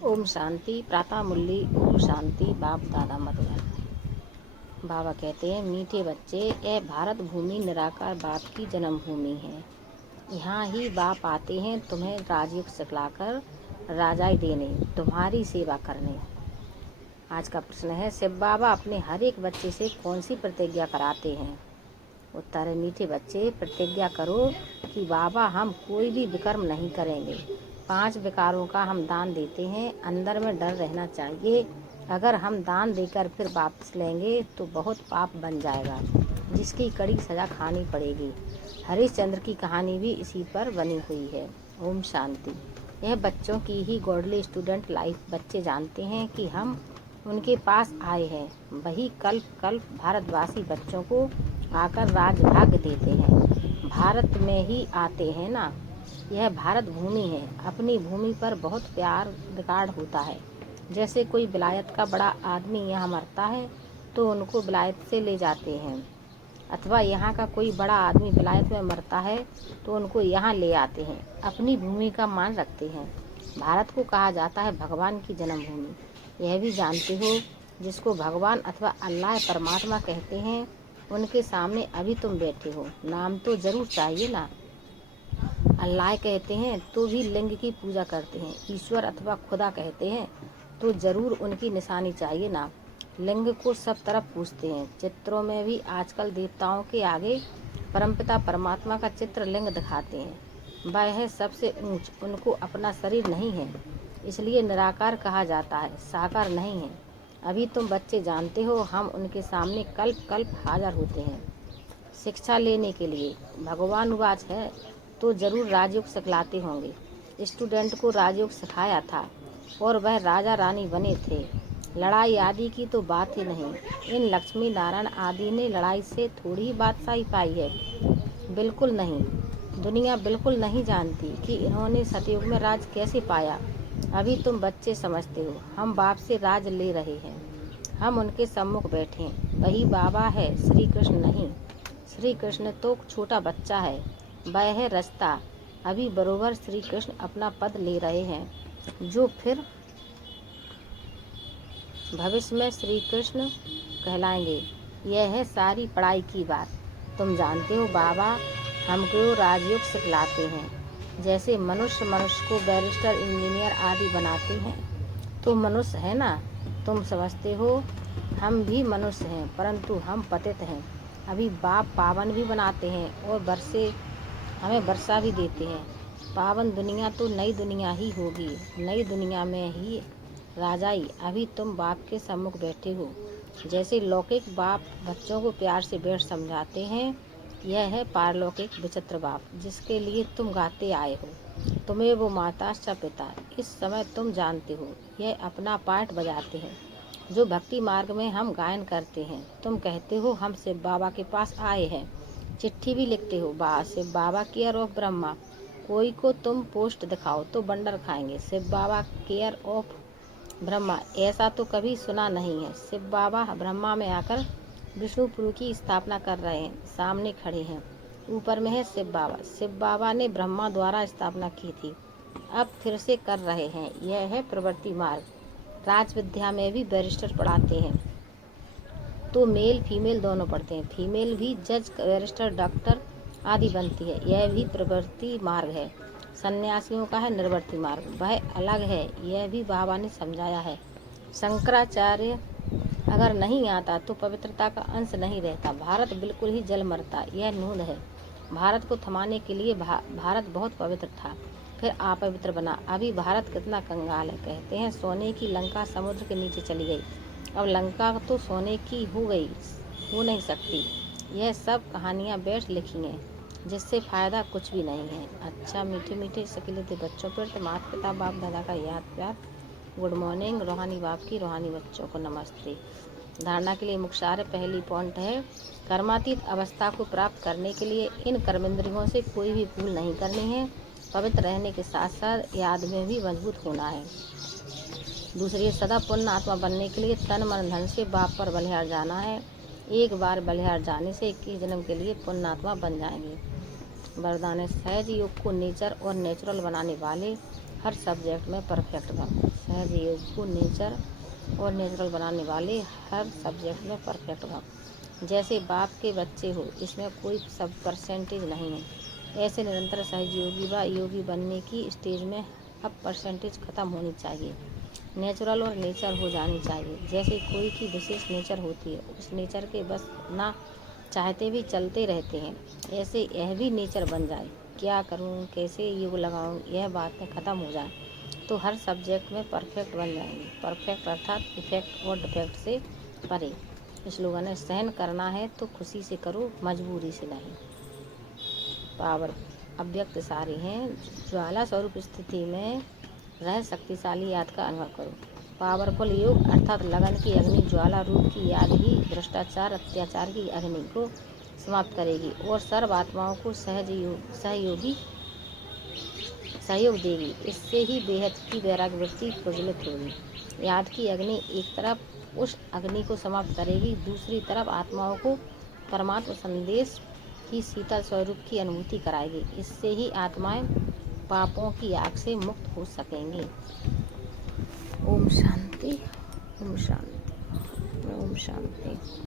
ओम शांति। प्रातः मुरली ओम शांति। बाप दादा मधुबन। बाबा कहते हैं, मीठे बच्चे, यह भारत भूमि निराकार बाप की जन्मभूमि है। यहाँ ही बाप आते हैं तुम्हें राजयोग सिखलाकर राजाई देने, तुम्हारी सेवा करने। आज का प्रश्न है, शिव बाबा अपने हर एक बच्चे से कौन सी प्रतिज्ञा कराते हैं? उत्तर है, मीठे बच्चे, प्रतिज्ञा करो कि बाबा हम कोई भी विकर्म नहीं करेंगे। 5 विकारों का हम दान देते हैं। अंदर में डर रहना चाहिए, अगर हम दान देकर फिर वापस लेंगे तो बहुत पाप बन जाएगा, जिसकी कड़ी सजा खानी पड़ेगी। हरिश्चंद्र की कहानी भी इसी पर बनी हुई है। ओम शांति। यह बच्चों की ही गॉडली स्टूडेंट लाइफ। बच्चे जानते हैं कि हम उनके पास आए हैं, वही कल्प कल्प भारतवासी बच्चों को आकर राजभाग्य देते हैं। भारत में ही आते हैं ना, यह भारत भूमि है। अपनी भूमि पर बहुत प्यार रिकॉर्ड होता है। जैसे कोई विलायत का बड़ा आदमी यहाँ मरता है तो उनको विलायत से ले जाते हैं, अथवा यहाँ का कोई बड़ा आदमी विलायत में मरता है तो उनको यहाँ ले आते हैं। अपनी भूमि का मान रखते हैं। भारत को कहा जाता है भगवान की जन्मभूमि। यह भी जानते हो, जिसको भगवान अथवा अल्लाह परमात्मा कहते हैं, उनके सामने अभी तुम बैठे हो, नाम तो जरूर चाहिए ना। अल्लाह कहते हैं तो भी लिंग की पूजा करते हैं। ईश्वर अथवा खुदा कहते हैं तो जरूर उनकी निशानी चाहिए ना। लिंग को सब तरफ पूजते हैं। चित्रों में भी आजकल देवताओं के आगे परमपिता परमात्मा का चित्र लिंग दिखाते हैं। वह है सबसे ऊंच, उनको अपना शरीर नहीं है, इसलिए निराकार कहा जाता है, साकार नहीं है। अभी तुम बच्चे जानते हो, हम उनके सामने कल्प कल्प हाजिर होते हैं शिक्षा लेने के लिए। भगवान उवाच है तो जरूर राजयोग सिखलाते होंगे। स्टूडेंट को राजयोग सिखाया था और वह राजा रानी बने थे। लड़ाई आदि की तो बात ही नहीं। इन लक्ष्मी नारायण आदि ने लड़ाई से थोड़ी ही बादशाही पाई है, बिल्कुल नहीं। दुनिया बिल्कुल नहीं जानती कि इन्होंने सतयुग में राज कैसे पाया। अभी तुम बच्चे समझते हो, हम बाप से राज ले रहे हैं। हम उनके सम्मुख बैठे हैं, वही बाबा है, श्री कृष्ण नहीं। श्री कृष्ण तो छोटा बच्चा है, वह है रास्ता। अभी बरोबर श्री कृष्ण अपना पद ले रहे हैं, जो फिर भविष्य में श्री कृष्ण कहलाएंगे। यह है सारी पढ़ाई की बात। तुम जानते हो, बाबा हमको राजयोग सिखलाते हैं। जैसे मनुष्य को बैरिस्टर, इंजीनियर आदि बनाते हैं तो मनुष्य है ना। तुम समझते हो हम भी मनुष्य हैं, परंतु हम पतित हैं। अभी बाप पावन भी बनाते हैं और हमें वर्षा भी देते हैं। पावन दुनिया तो नई दुनिया ही होगी, नई दुनिया में ही राजाई। अभी तुम बाप के सम्मुख बैठे हो। जैसे लौकिक बाप बच्चों को प्यार से बैठ समझाते हैं, यह है पारलौकिक विचित्र बाप, जिसके लिए तुम गाते आए हो। तुम्हें वो माता स पिता। इस समय तुम जानते हो, यह अपना पाठ बजाते हैं, जो भक्ति मार्ग में हम गायन करते हैं। तुम कहते हो हम शिव बाबा के पास आए हैं, चिट्ठी भी लिखते हो, शिव बाबा केयर ऑफ ब्रह्मा। कोई को तुम पोस्ट दिखाओ तो बंडर खाएंगे, शिव बाबा केयर ऑफ ब्रह्मा, ऐसा तो कभी सुना नहीं है। शिव बाबा ब्रह्मा में आकर विष्णुपुर की स्थापना कर रहे हैं, सामने खड़े हैं। ऊपर में है शिव बाबा। शिव बाबा ने ब्रह्मा द्वारा स्थापना की थी, अब फिर से कर रहे हैं। यह है प्रवृत्ति मार्ग। राज विद्या में भी बैरिस्टर पढ़ाते हैं तो मेल फीमेल दोनों पढ़ते हैं। फीमेल भी जज, बैरिस्टर, डॉक्टर आदि बनती है। यह भी प्रवृत्ति मार्ग है। सन्यासियों का है निर्वृत्ति मार्ग, वह अलग है। यह भी बाबा ने समझाया है। शंकराचार्य अगर नहीं आता तो पवित्रता का अंश नहीं रहता। भारत बिल्कुल ही जल मरता। यह नूंद है। भारत को थमाने के लिए भारत बहुत पवित्र था, फिर अपवित्र बना। अभी भारत कितना कंगाल है। कहते हैं सोने की लंका समुद्र के नीचे चली गई। अब लंका तो सोने की हो नहीं सकती। यह सब कहानियाँ बैठ लिखी हैं, जिससे फ़ायदा कुछ भी नहीं है। अच्छा मीठे मीठे सकलते बच्चों पर तो माता पिता बाप दादा का याद प्यार। Good morning. रूहानी बाप की रूहानी बच्चों को नमस्ते। धारणा के लिए मुख्य पहली पॉइंट है, कर्मातीत अवस्था को प्राप्त करने के लिए इन कर्मेंद्रियों से कोई भी भूल नहीं करनी है। पवित्र रहने के साथ साथ याद में भी मजबूत होना है। दूसरी, सदा पुण्य आत्मा बनने के लिए तन मन धन से बाप पर बलिहार जाना है। एक बार बलिहार जाने से 21 जन्म के लिए पुण्य आत्मा बन जाएंगे। वरदान, सहज योग को नेचर और नेचुरल बनाने वाले हर सब्जेक्ट में परफेक्ट भक्त। सहज योग को नेचर और नेचुरल बनाने वाले, हर सब्जेक्ट में परफेक्ट भक्त। जैसे बाप के बच्चे हो, इसमें कोई सब परसेंटेज नहीं है। ऐसे निरंतर सहयोगी व योगी बनने की स्टेज में अब परसेंटेज खत्म होनी चाहिए, नेचुरल और नेचर हो जानी चाहिए। जैसे कोई की विशेष नेचर होती है, उस नेचर के बस ना चाहते भी चलते रहते हैं, ऐसे यह भी नेचर बन जाए। क्या करूं, कैसे योग लगाऊं, यह बातें खत्म हो जाए तो हर सब्जेक्ट में परफेक्ट बन जाएंगे। परफेक्ट अर्थात इफेक्ट और डिफेक्ट से परे। स्लोगन है, सहन करना है तो खुशी से करो, मजबूरी से नहीं। पावर अव्यक्त सारे हैं, ज्वाला स्वरूप स्थिति में रह शक्तिशाली याद का अनुभव करो। पावरफुल योग अर्थात लगन की अग्नि, ज्वाला रूप की याद ही भ्रष्टाचार अत्याचार की अग्नि को समाप्त करेगी और सर्व आत्माओं को सहयोग देगी। इससे ही बेहद की वैराग्य वृत्ति प्रज्वलित होगी। याद की अग्नि एक तरफ उस अग्नि को समाप्त करेगी, दूसरी तरफ आत्माओं को परमात्मा संदेश की शीतल स्वरूप की अनुभूति कराएगी। इससे ही आत्माएं पापों की आग से मुक्त हो सकेंगी। ओम शांति, ओम शांति, ओम शांति।